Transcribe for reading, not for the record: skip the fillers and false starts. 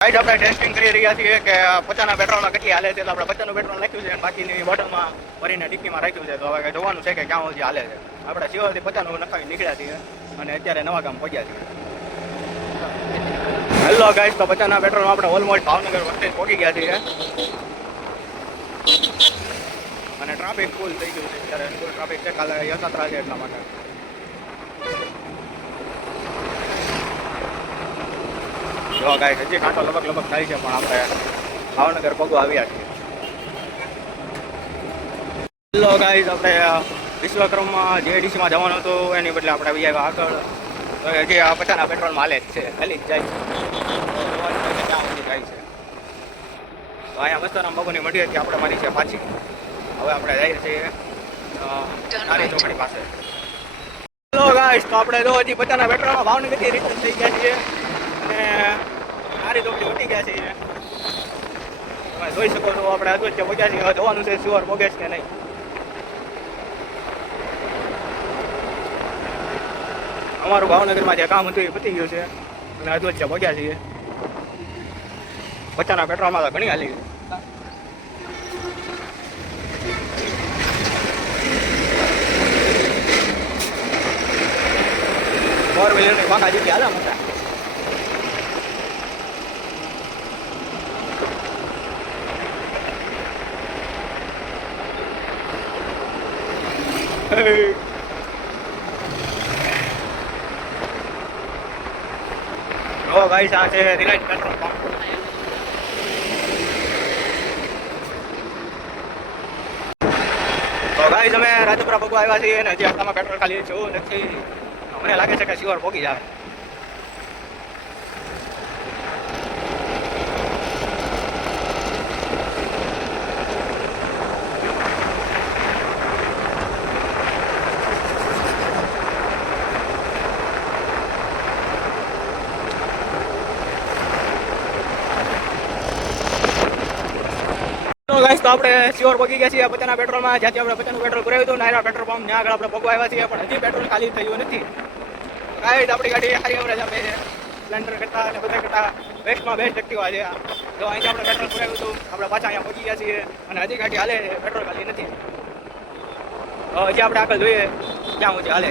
Guys આપણે testing કરી રહ્યા છીએ કે 50ના પેટ્રોલમાં કેટલી હાલે છે. તો આપણે 50નું પેટ્રોલ નાખ્યું છે અને બાકીની બોટલમાં ભરીને ડિક્કીમાં રાખ્યું છે. તો હવે જોવાનું છે કે ક્યાં સુધી હાલે છે. આપણે શિવરથી 50નું નખાવી નીકળ્યા છીએ અને અત્યારે નવા ગામ પહોંચ્યા છીએ. હેલો ગાઈસ, તો 50ના પેટ્રોલમાં આપણે ઓલમોસ્ટ ભાવનગર વખતે પહોંચી ગયા છીએ અને ટ્રાફિક ફૂલ થઈ ગયું છે. અત્યારે ફૂલ ટ્રાફિક છે. કાલે યાત્રા છે એટલા માટે. જો ગાઈસ, હજી કાંટો લબક થાય છે પણ આપણે ભાવનગર પગવા આવ્યા છીએ. હેલો ગાઈસ, આપણે વિશ્વકર્મમાં જેડીસીમાં જવાનું હતું એની બદલે આપણે આવ્યા આગળ. હજી 50ના પેટ્રોલમાં હાલે જ છે, ખાલી જ જાય ક્યાં સુધી જાય છે. તો અહીંયા મસ્તરામ બાબુની મંડી હતી, આપણે મારી છે પાછી. હવે આપણે જઈએ છીએ નારી ચોકડી પાસે. હેલો ગાઈસ, તો આપણે જો હજી 50ના પેટ્રોલમાં ભાવનગરથી રિટર્ન થઈ ગયા છીએ અને નારી ચોકડી ઉઠી ગયા છીએ. તમે જોઈ શકો છો આપણે હજુ જ પહોંચ્યા છીએ. જોવાનું છે શ્યોર પોગેશ કે નહીં. અમારું ભાવનગરમાં જે કામ હતું એ પતી ગયું છે અને હજુ જ પહોંચ્યા છીએ. 50ના પેટ્રોલમાં તો ઘણી હાલી ગઈ. ફોર વ્હીલરની પાંખા જેટલી હાલે મોટા. ઓ ગાઈસ, આ છે રિલાયન્સ પેટ્રોલ પંપ. તો ગાઈસ, અમે રાજપુરા પગવા આવ્યા છીએ અને હજી આપણામાં પેટ્રોલ ખાલી જોવું નથી. મને લાગે છે કે શ્યોર પોગી જાય. ગાઈસ, તો આપણે શ્યોર પગી ગયા છીએ 50ના પેટ્રોલમાં. જ્યાંથી આપણે 50નું પેટ્રોલ પુરાવ્યું હતું નાયરા પેટ્રોલ પંપ, ત્યાં આગળ આપણે પગવા આવ્યા છીએ પણ હજી પેટ્રોલ ખાલી થયું નથી. ગાઈસ, આપણી ગાડી સારી એવરેજ આપે છે. સ્પ્લેન્ડર કરતા અને બધા કરતા બેસ્ટમાં બેસ્ટ એક્ટિવા છે. તો અહીંથી આપણે પેટ્રોલ પુરાવ્યું હતું, આપણે પાછા અહીંયા પહોંચી ગયા છીએ અને હજી ગાડી હાલે, પેટ્રોલ ખાલી નથી. હજી આપણે આગળ જોઈએ ક્યાં સુધી હાલે.